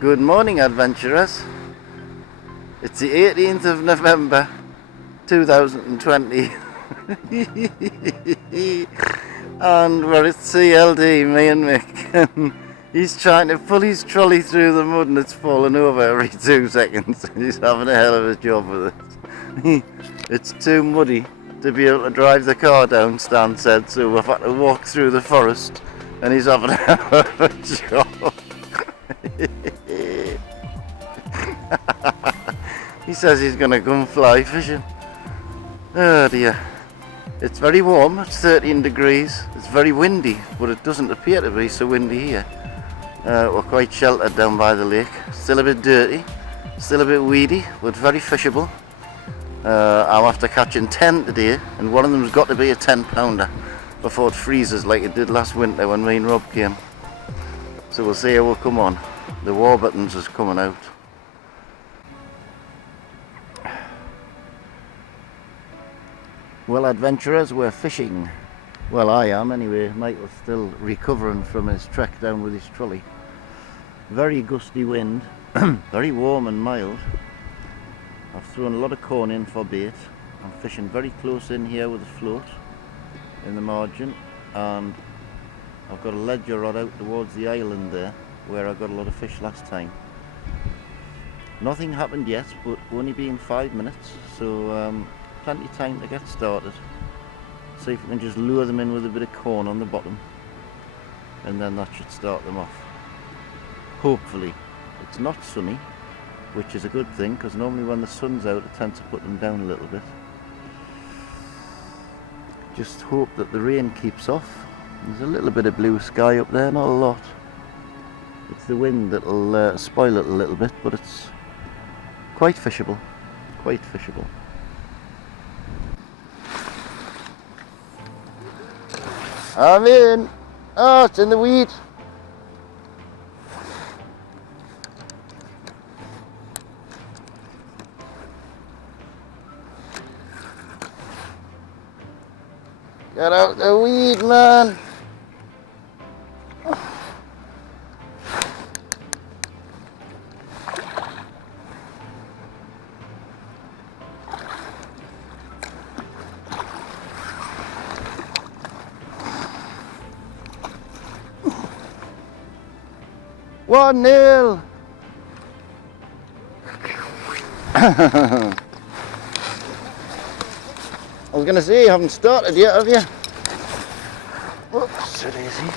Good morning, adventurers. It's the 18th of November 2020 and we're at CLD, me and Mick. He's trying to pull his trolley through the mud and it's falling over every 2 seconds. He's having a hell of a job with it. It's too muddy to be able to drive the car down, Stan said, so we've had to walk through the forest and he's having a hell of a job. He says he's going to go and fly fishing. Oh dear. It's very warm, it's 13 degrees. It's very windy, but it doesn't appear to be so windy here. We're quite sheltered down by the lake. Still a bit dirty, still a bit weedy, but very fishable. I'm after catching 10 today, and one of them's got to be a 10-pounder before it freezes like it did last winter when me and Rob came. So we'll see how we'll come on. The Warburtons is coming out. Well, adventurers, we're fishing. Well, I am anyway. Michael's still recovering from his trek down with his trolley. Very gusty wind, very warm and mild. I've thrown a lot of corn in for bait. I'm fishing very close in here with a float in the margin, and I've got a ledger rod out towards the island there where I got a lot of fish last time. Nothing happened yet, but only been 5 minutes, so plenty of time to get started. See if we can just lure them in with a bit of corn on the bottom, and then that should start them off. Hopefully. It's not sunny, which is a good thing, because normally when the sun's out it tends to put them down a little bit. Just hope that the rain keeps off. There's a little bit of blue sky up there, not a lot. It's the wind that'll spoil it a little bit, but it's quite fishable. Quite fishable. I'm in! Oh, it's in the weed! Get out the weed, man! One nil. I was going to say, you haven't started yet, have you? Whoops, so easy.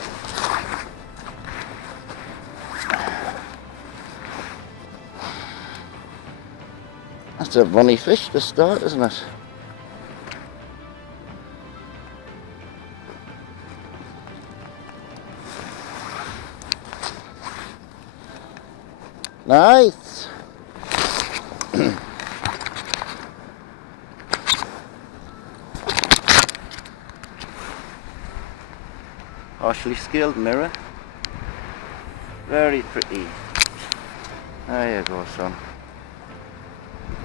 That's a bonny fish to start, isn't it? Nice. Partially scaled mirror. Very pretty. There you go, son.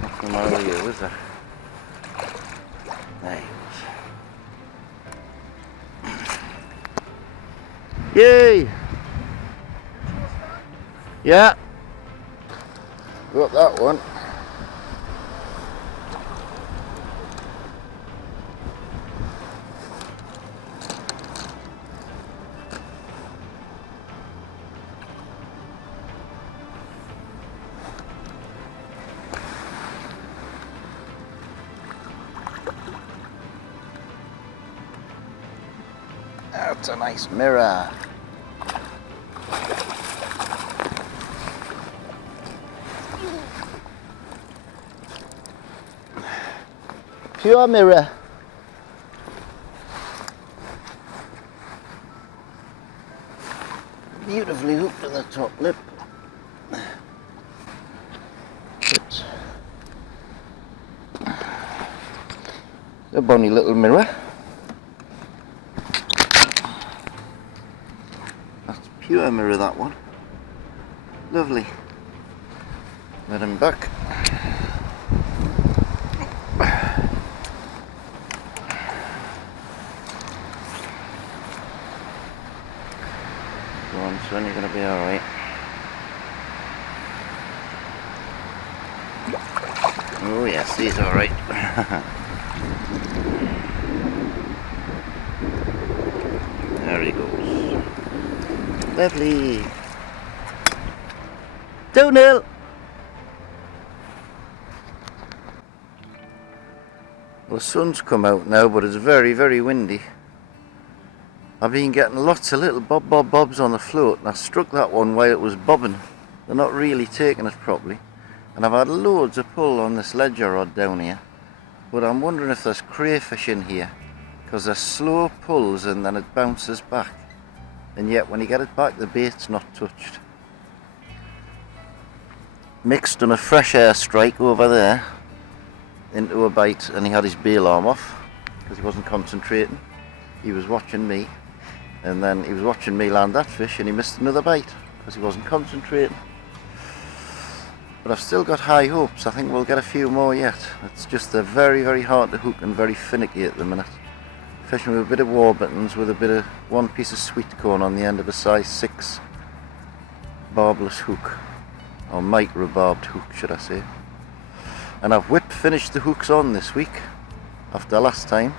Nothing wrong with you, is there? There he goes. Yay! Yeah. Got that one. That's a nice mirror. Pure mirror. Beautifully hooked to the top lip. It's a bonny little mirror. That's pure mirror, that one. Lovely. Let him back. Go on, son, you're going to be alright. Oh yes, he's alright. There he goes. Lovely. Downhill. Well, the sun's come out now, but it's very, very windy. I've been getting lots of little bobs on the float, and I struck that one while it was bobbing. They're not really taking it properly. And I've had loads of pull on this ledger rod down here. But I'm wondering if there's crayfish in here, because they're slow pulls and then it bounces back. And yet when you get it back, the bait's not touched. Mick's done a fresh air strike over there into a bite, and he had his bail arm off because he wasn't concentrating. He was watching me, and then he was watching me land that fish, and he missed another bite because he wasn't concentrating. But I've still got high hopes. I think we'll get a few more yet. It's just they're very, very hard to hook and very finicky at the minute. Fishing with a bit of Warburtons with a bit of one piece of sweet corn on the end of a size 6 barbless hook, or micro barbed hook should I say. And I've whip finished the hooks on this week after last time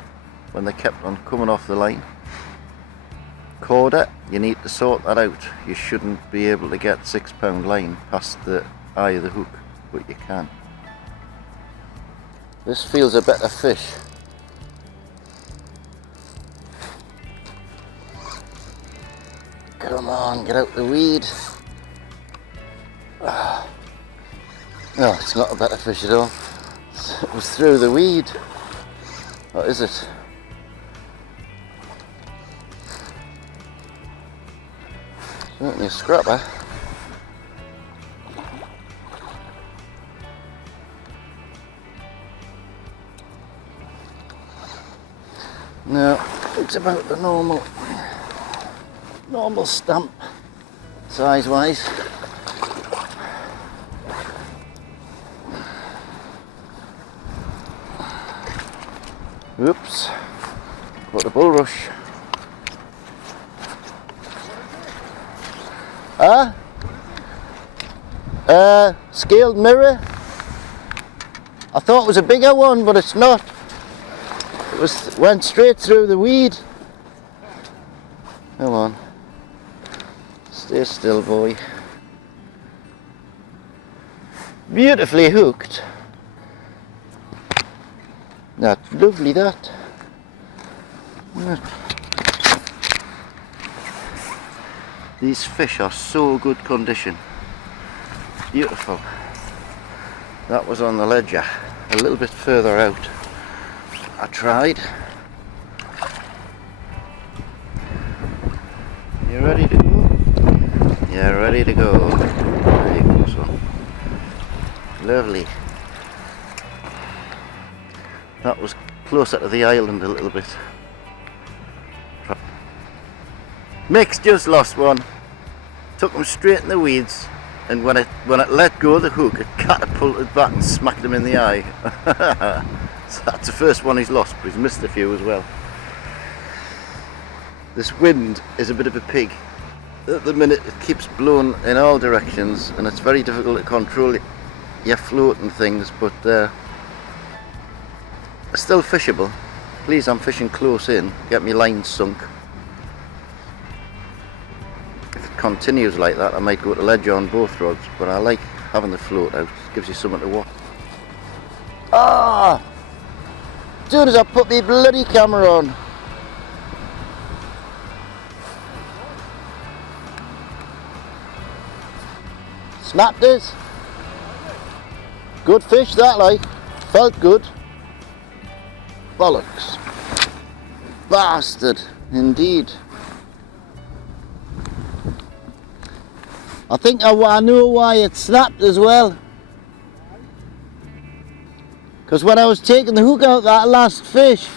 when they kept on coming off the line. Corder, you need to sort that out. You shouldn't be able to get 6 pound line past the eye of the hook, but you can. This feels a better fish. Come on, get out the weed. No, it's not a better fish at all. It was through the weed. What is it? Certainly a scrapper. No, it's about the normal stamp size wise. Oops, got a bulrush. Scaled mirror. I thought it was a bigger one, but it's not. It went straight through the weed. Come on. Stay still, boy. Beautifully hooked. That's lovely, that. These fish are so good condition. Beautiful. That was on the ledger, a little bit further out. I tried. You ready to go? Yeah, ready to go. There you go, son. Lovely. That was closer to the island a little bit. Mick's just lost one. Took him straight in the weeds, and when it let go of the hook, it catapulted back and smacked him in the eye. So that's the first one he's lost, but he's missed a few as well. This wind is a bit of a pig. At the minute it keeps blowing in all directions, and it's very difficult to control your floating things, but still fishable. Please, I'm fishing close in, get my line sunk. If it continues like that, I might go to ledger on both rods, but I like having the float out. It gives you something to watch. Ah! As soon as I put my bloody camera on. Snapped this. Good fish that, like. Felt good. Bollocks. Bastard, indeed. I think I know why it snapped as well. Because when I was taking the hook out that last fish,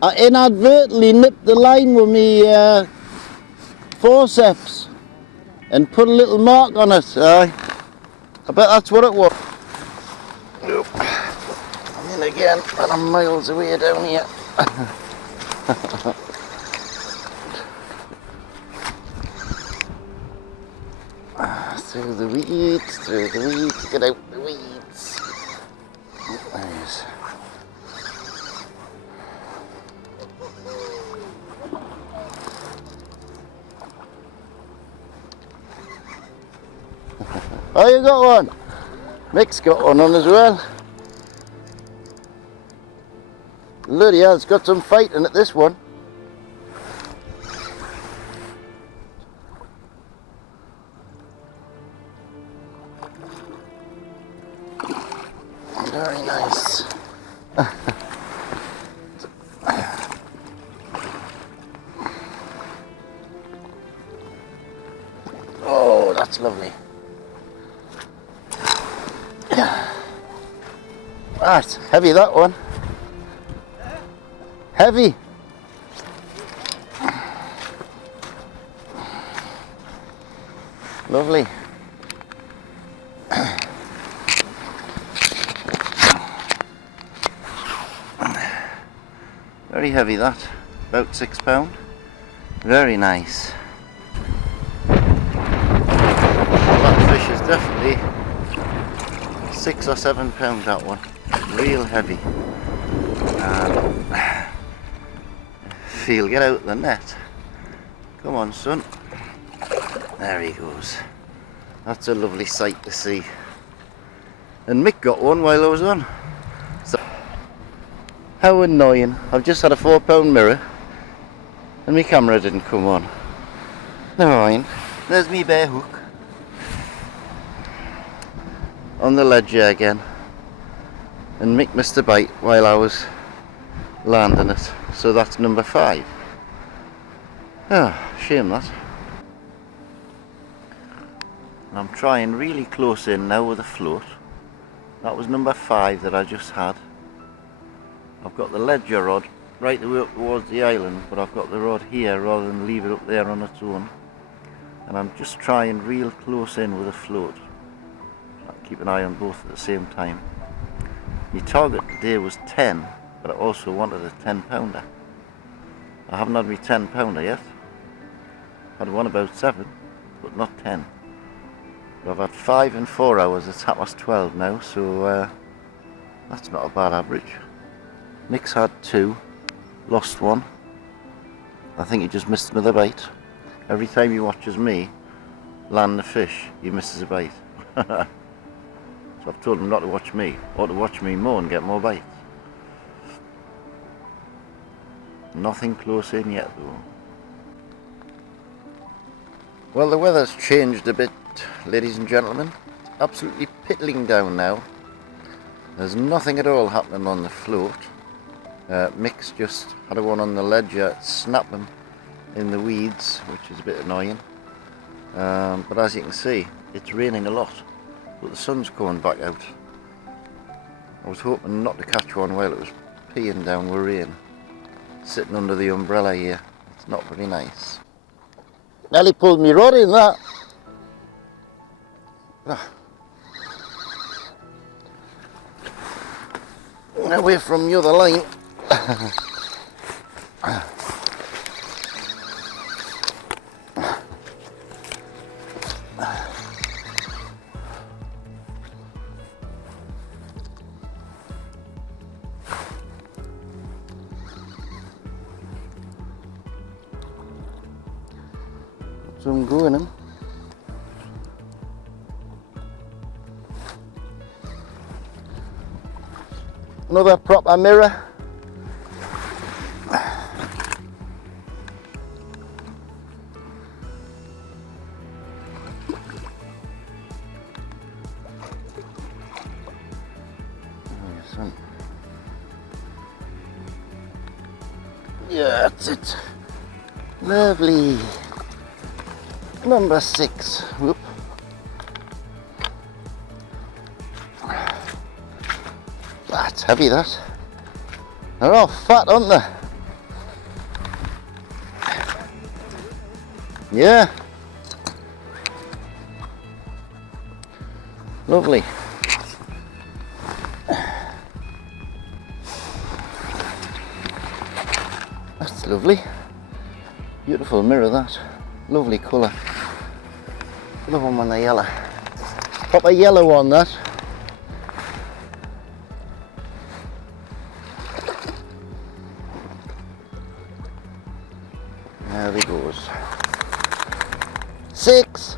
I inadvertently nipped the line with my forceps and put a little mark on it. I bet that's what it was. Nope. I'm in again, and I'm miles away down here. Through the weeds, get out the weeds. There he is. Oh, you got one. Mick's got one on as well. Bloody hell, it's got some fighting at this one. Very nice. Oh, that's lovely. Ah, it's heavy, that one. Heavy. Lovely. Very heavy, that. About £6. Very nice. Well, that fish is definitely £6 or £7, that one. Real heavy. Feel, get out the net. Come on, son. There he goes. That's a lovely sight to see. And Mick got one while I was on. So, how annoying. I've just had a £4 mirror and my camera didn't come on. Never mind. There's me bare hook. On the ledge again. And Mick missed a bite while I was landing it. So that's number 5. Ah, shame that. I'm trying really close in now with a float. That was number 5 that I just had. I've got the ledger rod right the way up towards the island, but I've got the rod here rather than leave it up there on its own. And I'm just trying real close in with a float. I'll keep an eye on both at the same time. My target today was 10, but I also wanted a 10-pounder. I haven't had my 10-pounder yet. I had one about 7, but not 10. But I've had 5 in 4 hours. It's 12:30 now, so that's not a bad average. Mick's had 2, lost 1. I think he just missed me the bite. Every time he watches me land the fish, he misses a bite. So I've told him not to watch me, or to watch me more and get more bites. Nothing close in yet though. Well, the weather's changed a bit, ladies and gentlemen. It's absolutely piddling down now. There's nothing at all happening on the float. Mick's just had a one on the ledger, snap him in the weeds, which is a bit annoying. But as you can see, it's raining a lot, but the sun's coming back out. I was hoping not to catch one while it was peeing down with rain. Sitting under the umbrella here, it's not very nice. Nearly pulled me rod in that. Away from the other line. Some go in him. Another proper mirror. Yeah, that's it. Lovely. Number 6. Whoop. That's heavy, that. They're all fat, aren't they? Yeah. Lovely. That's lovely. Beautiful mirror, that. Lovely colour. Love them when they're yellow. Proper yellow one, that. There he goes. 6!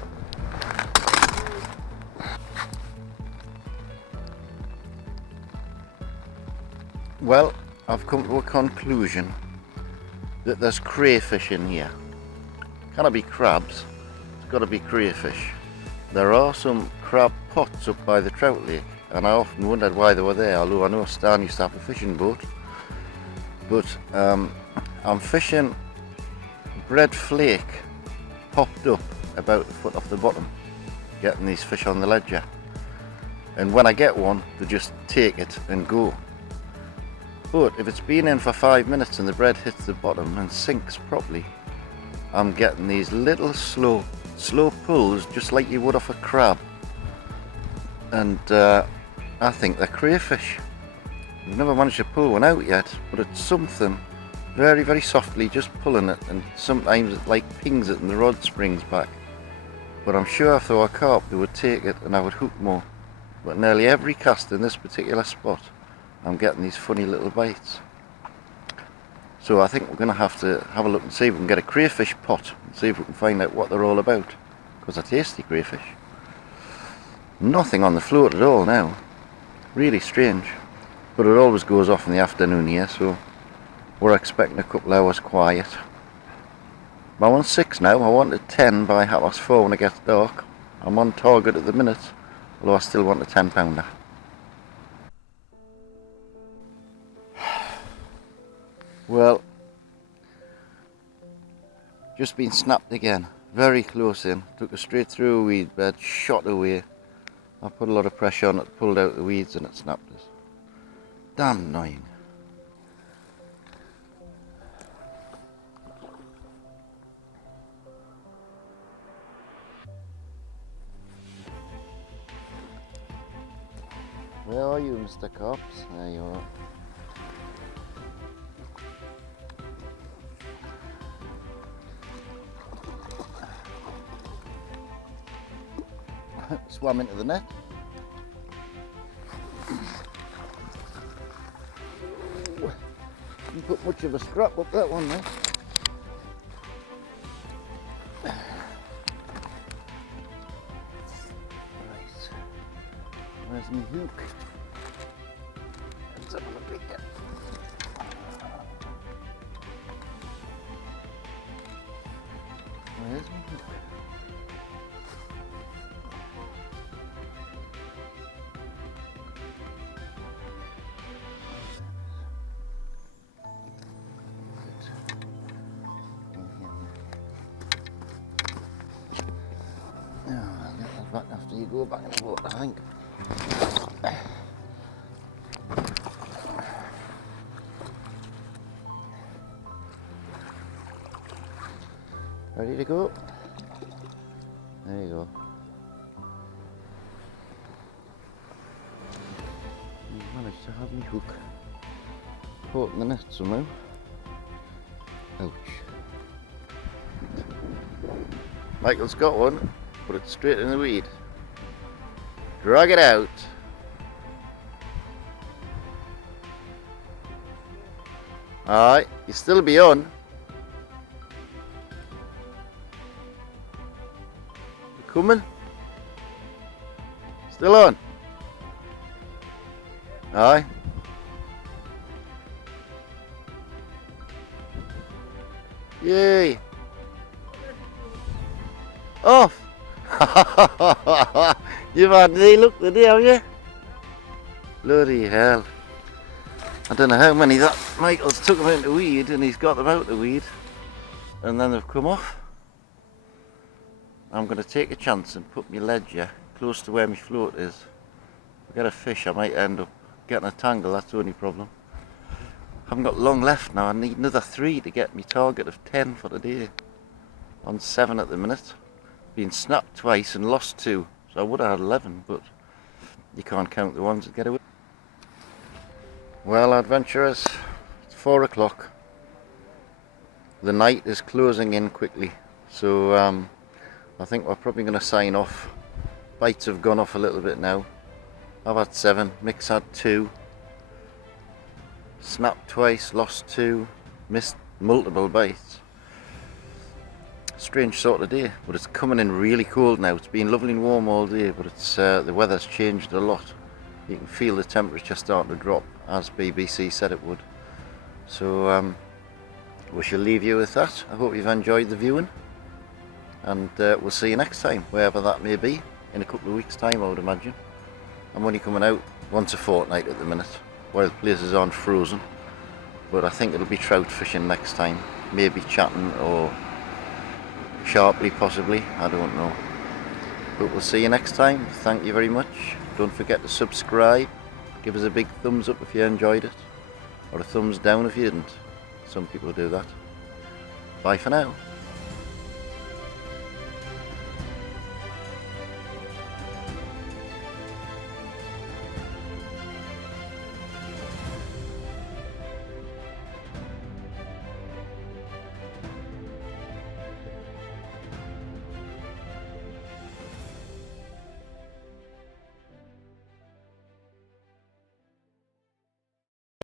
Well, I've come to a conclusion that there's crayfish in here. Cannot be crabs, it's got to be crayfish. There are some crab pots up by the trout lake, and I often wondered why they were there, although I know Stan used to have a fishing boat. But I'm fishing bread flake popped up about a foot off the bottom, getting these fish on the ledger. And when I get one, they just take it and go. But if it's been in for 5 minutes and the bread hits the bottom and sinks properly, I'm getting these little slow pulls, just like you would off a crab. And I think they're crayfish. I've never managed to pull one out yet, but it's something very, very softly just pulling it, and sometimes it like pings it and the rod springs back. But I'm sure if there were carp, they would take it and I would hook more. But nearly every cast in this particular spot, I'm getting these funny little bites. So I think we're going to have a look and see if we can get a crayfish pot and see if we can find out what they're all about, because they're tasty crayfish. Nothing on the float at all now. Really strange. But it always goes off in the afternoon here, so we're expecting a couple hours quiet. I want 6 now. I wanted 10 by 4:30 when it gets dark. I'm on target at the minute, although I still want a 10-pounder. Well, just been snapped again, very close in, took us straight through a weed bed, shot away. I put a lot of pressure on it, pulled out the weeds and it snapped us. Damn annoying. Where are you, Mr. Carps? There you are. Swam into the net. Didn't put much of a strap up that one there. Right. Where's my hook? Let's have a look again. Where's my hook? Back after you go back in the boat, I think. Ready to go? There you go. You've managed to have me hook caught in the net somehow. Ouch. Michael's got one. Put it straight in the weed. Drag it out. Alright, you still be on. You coming? Still on? Aye. Yay. Off. You've had a look today, have you? Bloody hell. I don't know how many that Michael's took them into weed and he's got them out the weed and then they've come off. I'm going to take a chance and put my ledger close to where my float is. If I get a fish I might end up getting a tangle, that's the only problem. I haven't got long left now, I need another 3 to get my target of 10 for the day. On 7 at the minute. Been snapped twice and lost 2, so I would have had 11, but you can't count the ones that get away. Well, adventurers, it's 4 o'clock. The night is closing in quickly, so I think we're probably going to sign off. Bites have gone off a little bit now. I've had 7, Mick's had 2. Snapped twice, lost 2, missed multiple bites. strange sort of day, but it's coming in really cold now. It's been lovely and warm all day, but it's the weather's changed a lot. You can feel the temperature starting to drop, as BBC said it would. So we shall leave you with that. I hope you've enjoyed the viewing, and we'll see you next time, wherever that may be, in a couple of weeks' time, I would imagine. I'm only coming out once a fortnight at the minute, while places aren't frozen, but I think it'll be trout fishing next time, maybe chatting or sharply possibly, I don't know. But we'll see you next time. Thank you very much. Don't forget to subscribe, give us a big thumbs up if you enjoyed it, or a thumbs down if you didn't. Some people do that. Bye for now.